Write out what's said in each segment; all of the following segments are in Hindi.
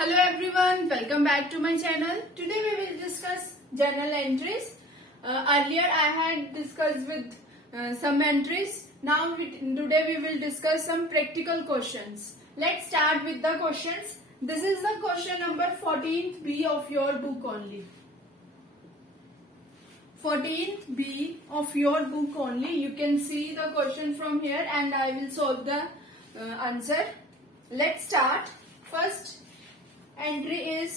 Hello everyone, welcome back to my channel. Today we will discuss journal entries. Earlier I had discussed with some entries. Now today we will discuss some practical questions. Let's start with the questions. This is the question number 14th B of your book only. 14th B of your book only. You can see the question from here and I will solve the answer. Let's start. First entry is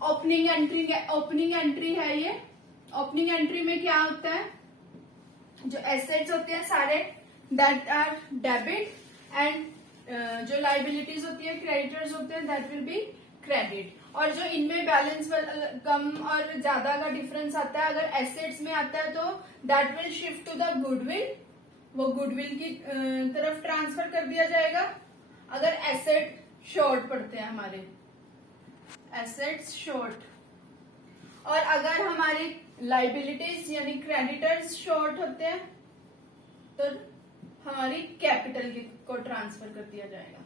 opening entry है ये. ओपनिंग एंट्री में क्या होता है, जो एसेट्स होते हैं सारे दैट आर डेबिट एंड जो लाइबिलिटीज होती है क्रेडिटर्स होते हैं दैट विल बी क्रेडिट. और जो इनमें बैलेंस कम और ज्यादा का डिफरेंस आता है, अगर एसेट्स में आता है तो that will shift to the goodwill, वो गुडविल की तरफ ट्रांसफर कर दिया जाएगा. अगर एसेट शॉर्ट पड़ते हैं हमारे एसेट्स शॉर्ट, और अगर हमारी लाइबिलिटीज यानी क्रेडिटर्स शॉर्ट होते हैं तो हमारी कैपिटल को ट्रांसफर कर दिया जाएगा.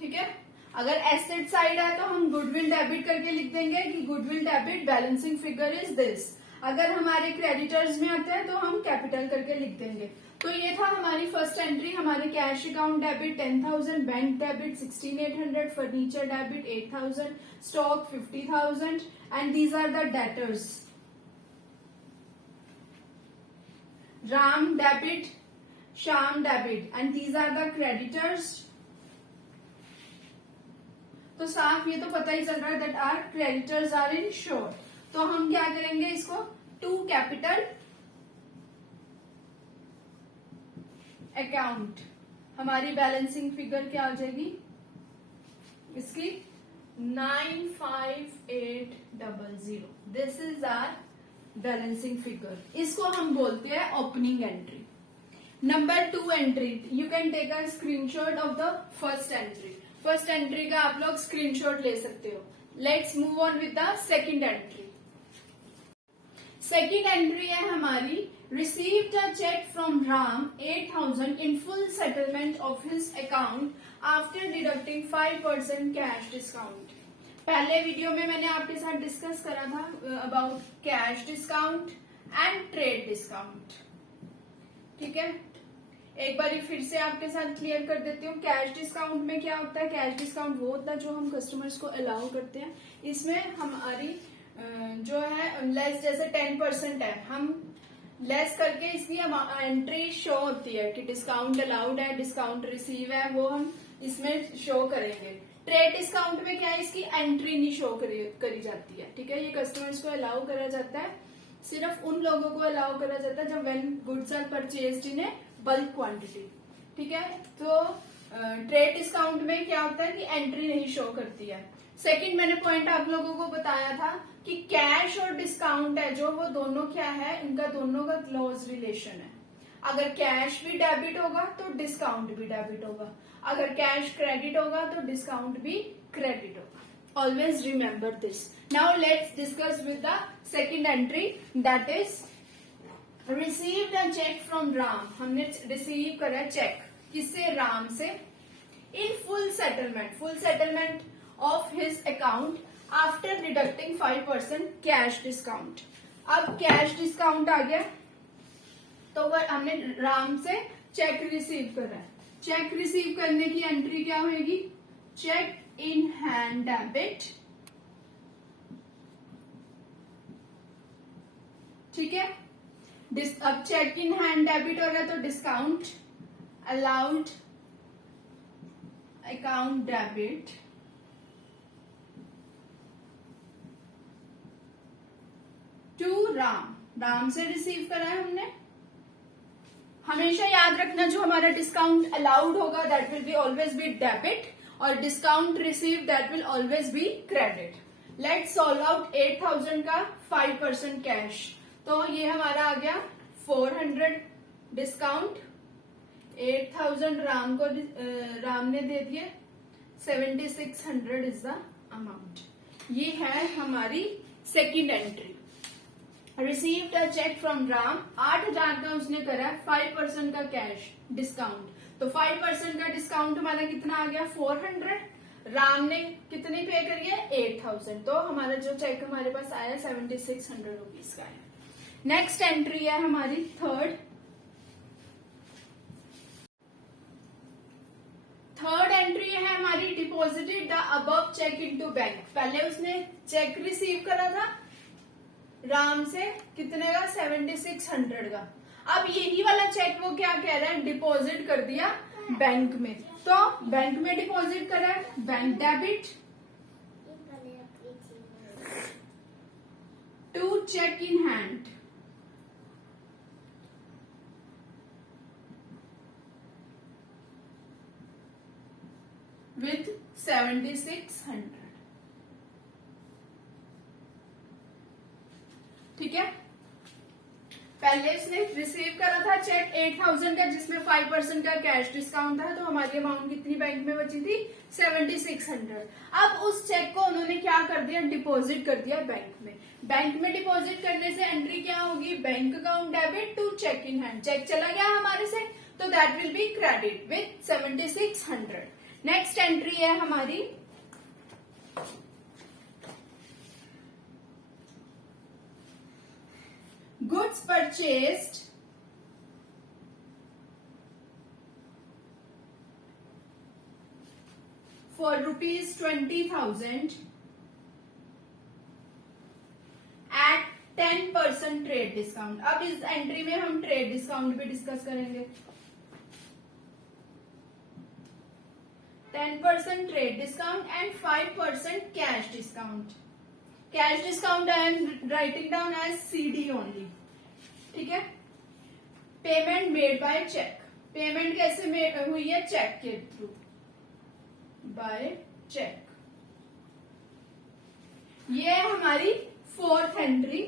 ठीक है. अगर एसेट साइड है तो हम गुडविल डेबिट करके लिख देंगे कि goodwill debit balancing figure is this. अगर हमारे क्रेडिटर्स में आते हैं तो हम कैपिटल करके लिख देंगे. तो ये था हमारी फर्स्ट एंट्री. हमारे cash account debit 10,000, bank debit 16,800, furniture debit 8,000, stock 50,000 and these are the debtors. Ram debit, Shyam debit and these are the creditors. तो साफ ये तो पता ही चल रहा है that our creditors are in short. तो हम क्या करेंगे इसको टू कैपिटल अकाउंट. हमारी बैलेंसिंग फिगर क्या हो जाएगी इसकी 95800. This is our balancing figure. इसको हम बोलते हैं opening entry. Number 2 entry, you can take a screenshot of the first entry. First entry का आप लोग स्क्रीनशॉट ले सकते हो. Let's move on with the second entry. Second entry है हमारी received a check from Ram 8,000 in full settlement of his account after deducting 5% cash discount. पहले वीडियो में मैंने आपके साथ डिस्कस करा था about cash discount and trade discount. ठीक है. एक बार फिर से आपके साथ क्लियर कर देती हूँ. कैश डिस्काउंट में क्या होता है, कैश डिस्काउंट वो होता है जो हम कस्टमर्स को अलाउ करते हैं. इसमें हमारी जो है लेस, जैसे 10% है, हम लेस करके इसकी एंट्री शो होती है कि डिस्काउंट अलाउड है, डिस्काउंट रिसीव है, वो हम इसमें शो करेंगे. ट्रेड डिस्काउंट में क्या है, इसकी एंट्री नहीं शो करी जाती है. ठीक है. ये कस्टमर्स को अलाउ करा जाता है, सिर्फ उन लोगों को अलाउ करा जाता है जब when goods are purchased in a bulk quantity. ठीक है. तो ट्रेड डिस्काउंट में क्या होता है कि एंट्री नहीं शो करती है. सेकंड मैंने पॉइंट आप लोगों को बताया था कि कैश और डिस्काउंट है जो, वो दोनों क्या है, इनका दोनों का क्लोज रिलेशन है. अगर कैश भी डेबिट होगा तो डिस्काउंट भी डेबिट होगा, अगर कैश क्रेडिट होगा तो डिस्काउंट भी क्रेडिट होगा. Always remember this. Now let's discuss with the second entry that is received a cheque from Ram. हमने रिसीव करा चेक किससे, राम से. In full settlement of his account after deducting 5% cash discount. अब कैश डिस्काउंट आ गया तो हमने राम से चेक रिसीव करा है. चेक रिसीव करने की एंट्री क्या होगी, चेक इन हैंड डेबिट. ठीक है. अब चेक इन हैंड डेबिट हो रहा है तो discount allowed account debit to Ram से रिसीव करा है हमने. हमेशा याद रखना जो हमारा डिस्काउंट अलाउड होगा that will be always be debit और discount receive that will always be credit. Let's solve out 8,000 का 5% कैश. तो ये हमारा आ गया 400 डिस्काउंट. 8,000 राम ने दे दिए. 7,600 इज द अमाउंट. ये है हमारी second entry. Received a cheque from Ram, 8,000 का उसने करा, 5% का कैश डिस्काउंट। तो 5% का डिस्काउंट हमारा कितना आ गया, 400। राम ने कितनी पे करी है, 8,000। तो हमारा जो चेक हमारे पास आया 7,600 रुपीज का है। नेक्स्ट एंट्री है हमारी थर्ड एंट्री है हमारी, deposited the above cheque into bank. पहले उसने चेक रिसीव करा था राम से, कितने का, 7,600 का। अब यही वाला चेक वो क्या कह रहा है, डिपॉजिट कर दिया बैंक में। तो बैंक में डिपॉजिट करा है, bank debit to cheque in hand, with 7,600। ठीक है, पहले इसने रिसीव करा था चेक 8,000 का, जिसमें 5% का कैश डिस्काउंट था। तो हमारी अमाउंट कितनी बैंक में बची थी, 7,600। अब उस चेक को उन्होंने क्या कर दिया, डिपॉजिट कर दिया बैंक में। बैंक में डिपॉजिट करने से एंट्री क्या होगी, bank account debit to cheque in hand. Cheque चला गया हमारे से, तो that will be credit with 7,600। Next entry है हमारी goods purchased for ₹20,000 at 10% trade discount. अब इस एंट्री में हम ट्रेड डिस्काउंट भी डिस्कस करेंगे। 10% trade discount and 5% cash discount. Cash discount I am writing down as CD only. ठीक है, payment made by cheque. Payment कैसे हुई है, चेक के थ्रू, बाय चेक। ये है हमारी fourth entry,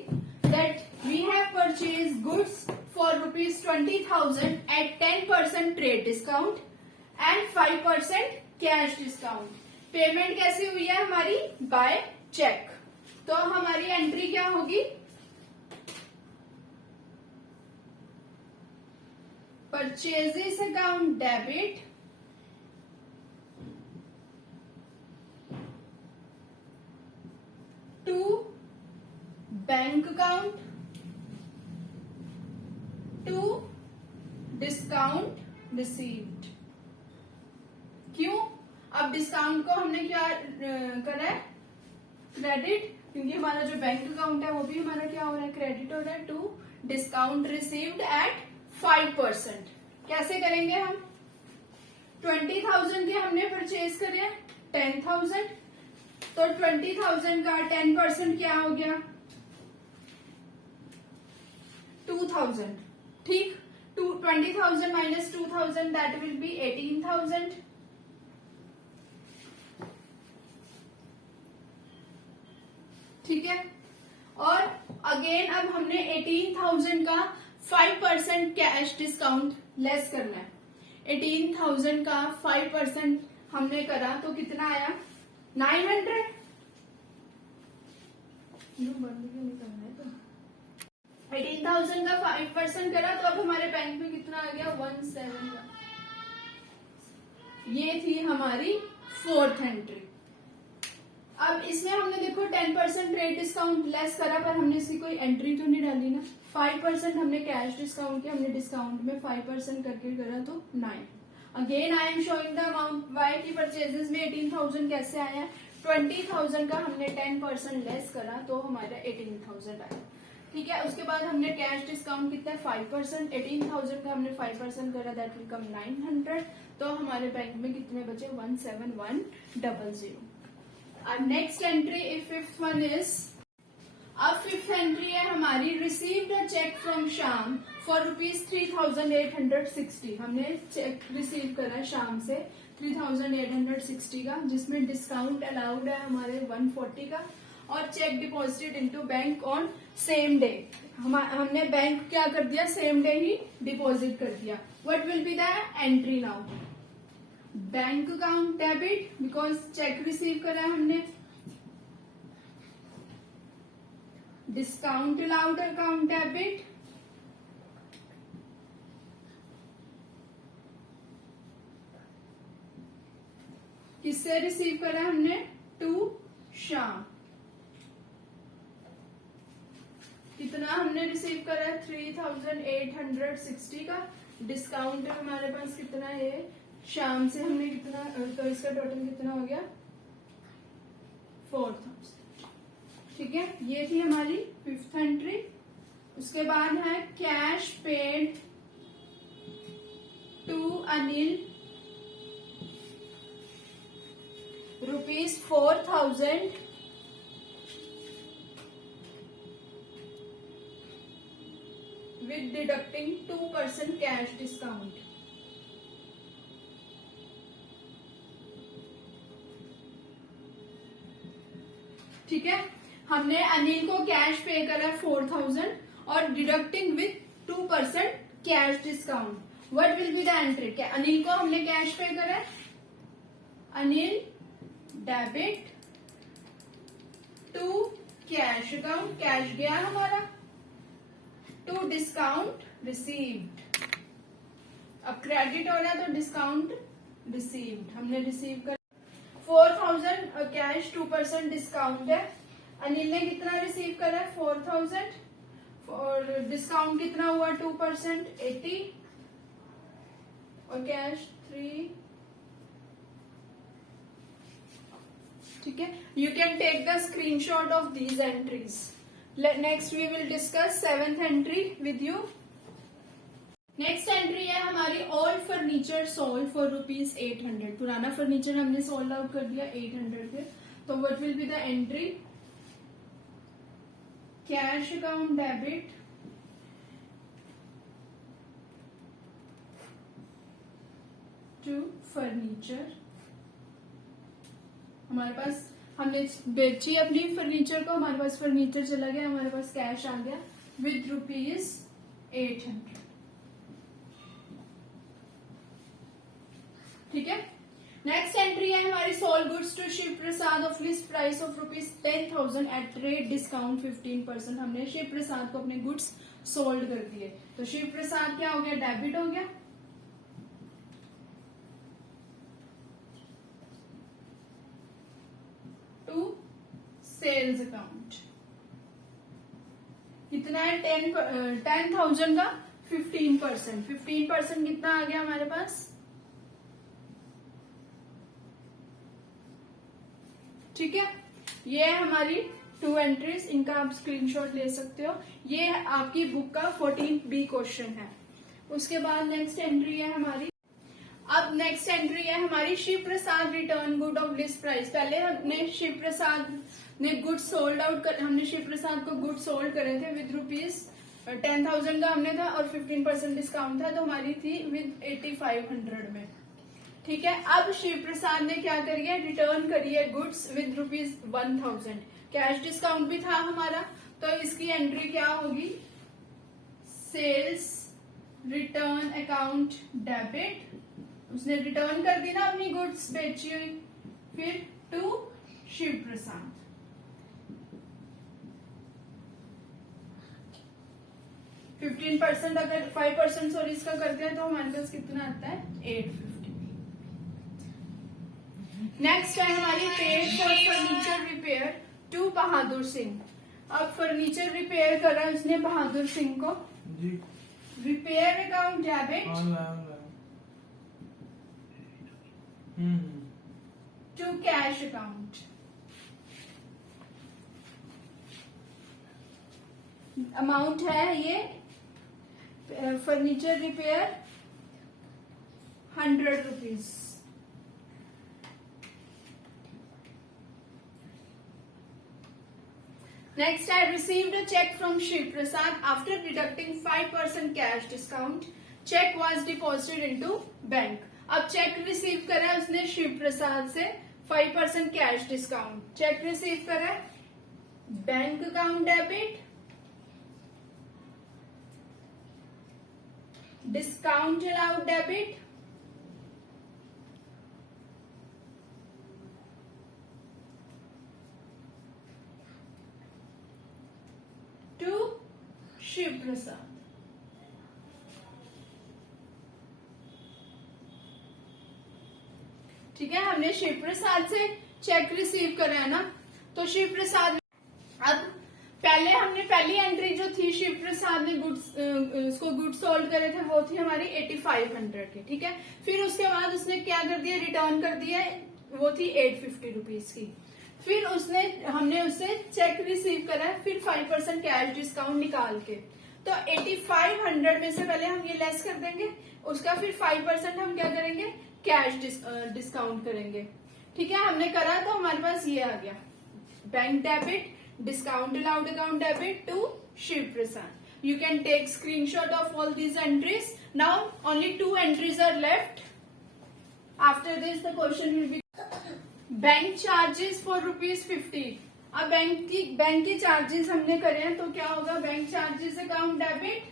that we have purchase goods for ₹20,000 at 10% trade discount and 5% cash discount. Payment कैसे हुई है हमारी, बाय चेक। तो हमारी एंट्री क्या होगी, purchases account debit to bank account to discount received. क्यों, अब डिस्काउंट को हमने क्या करा है, क्रेडिट, क्योंकि हमारा जो बैंक अकाउंट है वो भी हमारा क्या हो रहा है, क्रेडिट हो रहा है, टू डिस्काउंट रिसीव्ड एट 5%। कैसे करेंगे हम, 20,000 के हमने परचेज करे हैं 10,000, तो 20,000 का 10% क्या हो गया, 2,000। ठीक, 20,000 माइनस 2,000 दैट विल बी 18,000। ठीक है, और अगेन अब हमने 18,000 का 5% कैश डिस्काउंट लेस करना है। 18,000 का 5% हमने करा तो कितना आया, 900। करना है तो 18,000 का 5% करा, तो अब हमारे बैंक में कितना आ गया, 17 का। ये थी हमारी फोर्थ एंट्री। अब इसमें हमने देखो 10% ट्रेड डिस्काउंट लेस करा, पर हमने इसकी कोई एंट्री तो नहीं डाली ना। 5% हमने कैश डिस्काउंट किया, हमने डिस्काउंट में 5% करके करा तो 9। Again I am showing the amount, why की परचेजेस में 18,000 कैसे आया, 20,000 का हमने 10% लेस करा तो हमारा 18,000 आया। ठीक है, उसके बाद हमने कैश डिस्काउंट कितना है, 5%। 18,000 का हमने 5% करा, दैट विल कम 900। तो हमारे बैंक में कितने बचे, 17100। अब next entry, fifth one is, अब फिफ्थ एंट्री है हमारी, received a cheque from Shyam for ₹3,860। हमने चेक रिसीव करा शाम से 3,860 का, जिसमें डिस्काउंट अलाउड है हमारे 140 का, और check deposited into bank on same day. हमने बैंक क्या कर दिया, सेम डे ही डिपॉजिट कर दिया। What will be the entry now, bank account debit, because check receive करा है हमने, डिस्काउंट अलाउड अकाउंट डेबिट, किससे रिसीव करा हमने? टू श्याम। कितना हमने रिसीव करा? 3860 का। डिस्काउंट हमारे पास कितना है? शाम से हमने कितना, तो इसका टोटल कितना हो गया? 4000। ठीक है, ये थी हमारी फिफ्थ एंट्री। उसके बाद है cash paid to Anil ₹4000 with deducting 2% cash discount. ठीक है, हमने अनिल को कैश पे करा 4000 और deducting with 2% cash discount. What will be the entry? Anil को हमने कैश पे करा, Anil debit to cash account, cash गया हमारा, टू डिस्काउंट रिसीव्ड। अब क्रेडिट हो रहा है तो डिस्काउंट रिसीव्ड, हमने रिसीव कर 4000 कैश, 2% डिस्काउंट है। अनिल ने कितना रिसीव करा? 4000 और डिस्काउंट कितना हुआ? 2%, 80 और कैश 3। ठीक है, you can take the screenshot of these entries. Next we will discuss seventh entry with you. Next entry है हमारी ऑल फर्नीचर सोल्ड फॉर ₹800। पुराना फर्नीचर हमने सोल्ड आउट कर दिया 800 के। तो what will be the entry? Cash account debit to furniture. हमारे पास, हमने बेची अपनी फर्नीचर को, हमारे पास फर्नीचर चला गया, हमारे पास कैश आ गया विद ₹800। ठीक है, नेक्स्ट एंट्री है हमारी sold goods to Shiv Prasad of list price of ₹10,000 at rate discount 15%। हमने शिव प्रसाद को अपने गुड्स सोल्ड कर दिए, तो शिव प्रसाद क्या हो गया? डेबिट हो गया। To sales account. कितना है? 10,000 का 15%। 15% कितना आ गया हमारे पास? ठीक है, ये है हमारी 2 एंट्रीज, इनका आप स्क्रीनशॉट ले सकते हो। ये आपकी बुक का 14B क्वेश्चन है। उसके बाद नेक्स्ट एंट्री है हमारी, अब नेक्स्ट एंट्री है हमारी Shiv Prasad return good of list price. पहले हमने शिव प्रसाद ने गुड सोल्ड आउट कर, हमने शिव प्रसाद को गुड सोल्ड करे थे विद ₹10,000 का हमने था और 15% डिस्काउंट था, तो हमारी थी विद 8500 में। ठीक है, अब शिव प्रसाद ने क्या करिए? रिटर्न करिए गुड्स विद ₹1000। कैश डिस्काउंट भी था हमारा, तो इसकी एंट्री क्या होगी? Sales return account debit. उसने रिटर्न कर दी ना अपनी गुड्स बेची हुई, फिर टू शिव प्रसाद। अगर 5% सॉरी इसका करते हैं तो हमारे पास कितना आता है? 850। नेक्स्ट है हमारी paid for furniture repair to Bahadur Singh. अब फर्नीचर रिपेयर करा उसने बहादुर सिंह को जी। Repair account debit to cash account. Amount है ये furniture repair ₹100। Next, I received a check from Shiv Prasad. After deducting 5% cash discount, check was deposited into bank. अब चेक रिसीव करा उसने शिव प्रसाद से 5% कैश डिस्काउंट। चेक रिसीव करा, bank account debit, discount allowed debit, Prasad. ठीक है, हमने शिव प्रसाद से चेक रिसीव करा है ना, तो शिव प्रसाद, अब पहले हमने पहली एंट्री जो थी शिव प्रसाद ने उसको गुड्स सोल्ड करे थे वो थी हमारी 8500 की। ठीक है, फिर उसके बाद उसने क्या कर दिया, रिटर्न कर दिया, वो थी 850 रुपीज की। फिर हमने उससे चेक रिसीव करा, फिर 5% कैश डिस्काउंट निकाल के, तो 8500 में से पहले हम ये लेस कर देंगे, उसका फिर 5% हम क्या करेंगे, कैश डिस्काउंट करेंगे। ठीक है, हमने करा तो हमारे पास ये आ गया, bank debit discount allowed account debit to Shiv Prasad. You can take screenshot of all these entries. Now only 2 entries are left. After this the question will be bank charges for ₹50. अब बैंक की चार्जेस हमने करे हैं, तो क्या होगा, bank charges account debit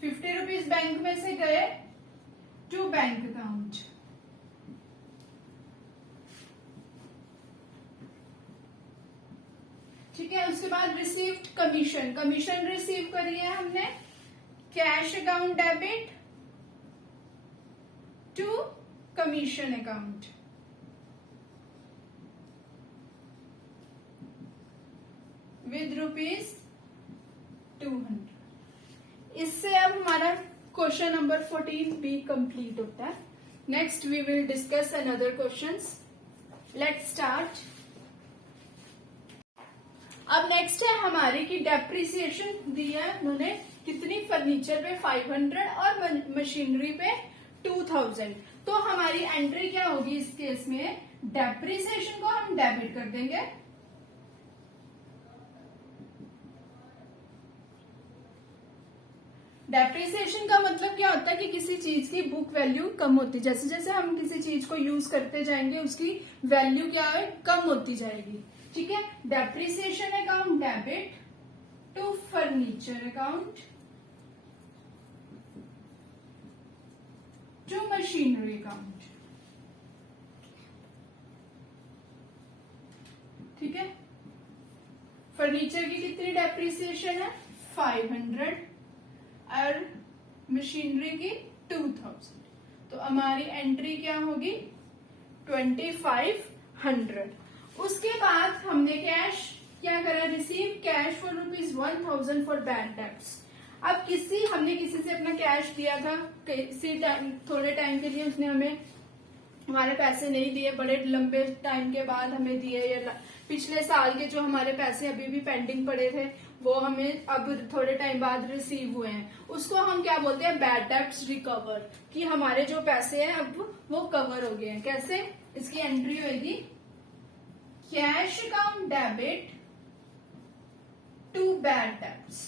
₹50 bank में से गए टू बैंक अकाउंट। ठीक है, उसके बाद रिसीव्ड कमीशन रिसीव करी है हमने, cash account debit to commission account, with ₹200। इससे अब हमारा क्वेश्चन नंबर 14 भी कंप्लीट होता है। Next we will discuss another questions. Let's start. अब नेक्स्ट है हमारी की डेप्रिसिएशन दी है उन्होंने कितनी, फर्नीचर पे 500 और मशीनरी पे 2000। तो हमारी एंट्री क्या होगी इस केस में, डेप्रिसिएशन को हम डेबिट कर देंगे, डेप्रिसिएशन का मतलब क्या होता है कि किसी चीज की बुक वैल्यू कम होती, जैसे जैसे हम किसी चीज को यूज करते जाएंगे उसकी वैल्यू क्या है, कम होती जाएगी। ठीक है, depreciation account debit to furniture account to machinery account. ठीक है, फर्नीचर की कितनी डेप्रिसिएशन है, 500 और मशीनरी की 2000, तो हमारी एंट्री क्या होगी, 2500। उसके बाद हमने कैश क्या करा, receive cash for ₹1000 for bad debts. अब हमने किसी से अपना कैश दिया था, थोड़े टाइम के लिए उसने हमें हमारे पैसे नहीं दिए, बड़े लंबे टाइम के बाद हमें दिए, या पिछले साल के जो हमारे पैसे अभी भी पेंडिंग पड़े थे वो हमें अब थोड़े टाइम बाद रिसीव हुए हैं, उसको हम क्या बोलते हैं, बैड डेब्ट्स रिकवर, कि हमारे जो पैसे हैं अब वो कवर हो गए हैं। कैसे, इसकी एंट्री होगी, cash account debit to bad debts,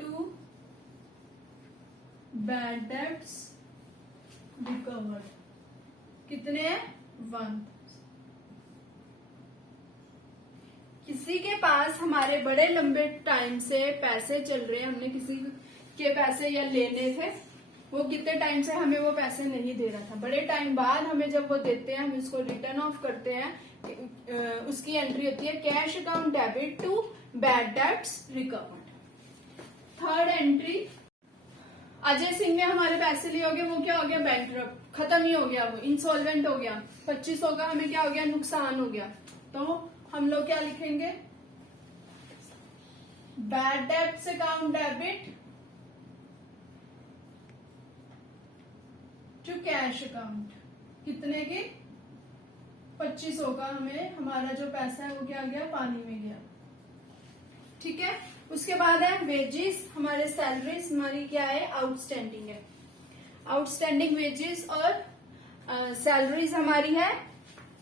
to bad debts recovered, कितने हैं, 1। किसी के पास हमारे बड़े लंबे टाइम से पैसे चल रहे हैं, हमने किसी के पैसे या लेने थे, वो कितने टाइम से हमें वो पैसे नहीं दे रहा था, बड़े टाइम बाद हमें जब वो देते हैं, हम उसको रिटर्न ऑफ करते हैं, उसकी एंट्री होती है cash account debit to bad debts recovered. Third entry, Ajay Singh ने हमारे पैसे लिए हो गए, वो क्या हो गया, बैंकरप्ट, खत्म ही हो गया, वो इंसॉल्वेंट हो गया, 2500 का हमें क्या हो गया, नुकसान हो गया। तो हम लोग क्या लिखेंगे, bad debts account debit to cash account, कितने की, 2500 का, हमें हमारा जो पैसा है वो क्या गया, पानी में गया। ठीक है, उसके बाद है वेजेस, हमारे सैलरीज हमारी क्या है, आउटस्टैंडिंग है, आउटस्टैंडिंग वेजेस और सैलरीज हमारी है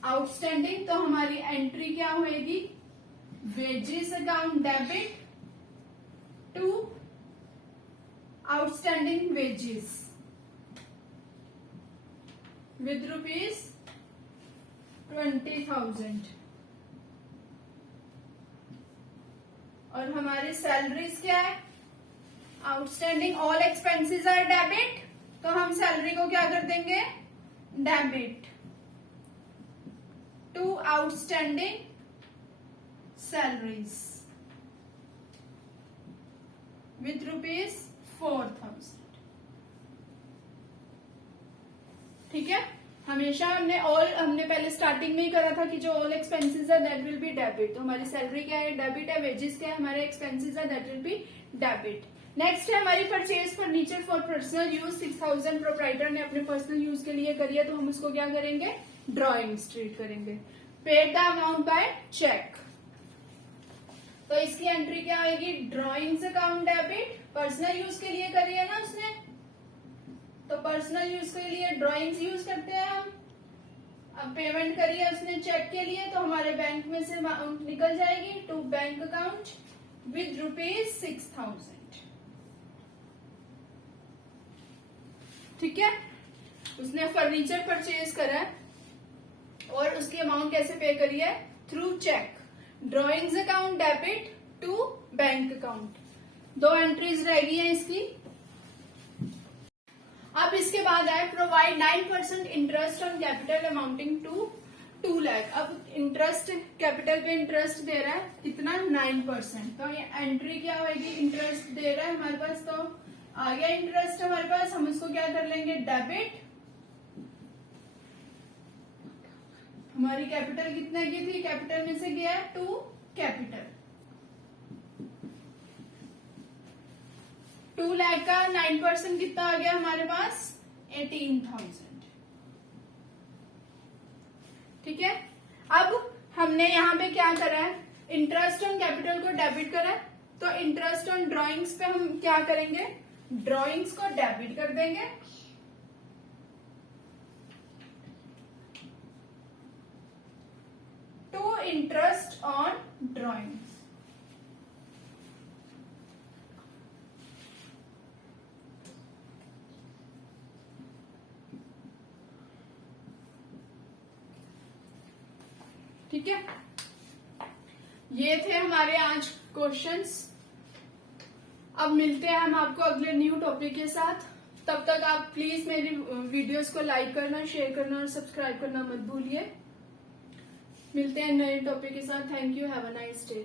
आउटस्टैंडिंग, तो हमारी एंट्री क्या होगी, wages account debit to outstanding wages with ₹20,000। और हमारी सैलरीज क्या है, outstanding, all expenses are debit, तो हम सैलरी को क्या कर देंगे, debit to outstanding salaries with rupees 4,000. ठीक है, हमेशा हमने पहले स्टार्टिंग में ही करा था कि जो ऑल एक्सपेंसेस है दैट विल बी डेबिट. तो हमारी सैलरी क्या है, डेबिट है. वेजेस क्या है, हमारे एक्सपेंसेस है that will B debit. Next है हमारी purchase furniture for personal use 6,000 proprietor ने अपने पर्सनल यूज के लिए करी है, तो हम उसको क्या करेंगे, ड्रॉइंग्स ट्रीट करेंगे. Paid the amount by cheque, तो इसकी एंट्री क्या आएगी, drawings account debit. Personal use के लिए करी है ना उसने, तो पर्सनल यूज के लिए ड्रॉइंग्स यूज करते हैं हम. अब पेमेंट करी है उसने चेक के लिए, तो हमारे बैंक में से अमाउंट निकल जाएगी to bank account with rupees 6,000. ठीक है, उसने फर्नीचर परचेज करा है और उसकी अमाउंट कैसे पे करी है, through cheque. Drawings account debit to bank account. 2 entries रहेगी हैं इसकी. अब इसके बाद है provide 9% interest on capital amounting to 2 lakh. अब इंटरेस्ट, कैपिटल पे इंटरेस्ट दे रहा है कितना, 9%. तो ये एंट्री क्या होगी, इंटरेस्ट दे रहा है हमारे पास, तो आ गया इंटरेस्ट हमारे पास. हम उसको क्या कर लेंगे, डेबिट. हमारी कैपिटल कितने की थी, कैपिटल में से गया है टू कैपिटल. 2 लाख का 9% कितना आ गया हमारे पास, 18,000. ठीक है, अब हमने यहाँ पे क्या करा है, इंटरेस्ट ऑन कैपिटल को डेबिट करा है, तो इंटरेस्ट ऑन ड्रॉइंग्स पे हम क्या करेंगे, ड्रॉइंग्स को डेबिट कर देंगे. To interest on drawings. ठीक है, ये थे हमारे आज क्वेश्चंस. अब मिलते हैं हम आपको अगले न्यू टॉपिक के साथ. तब तक आप प्लीज मेरी वीडियोस को लाइक करना, शेयर करना और सब्सक्राइब करना मत भूलिए. मिलते हैं नए टॉपिक के साथ. Thank you, have a nice day.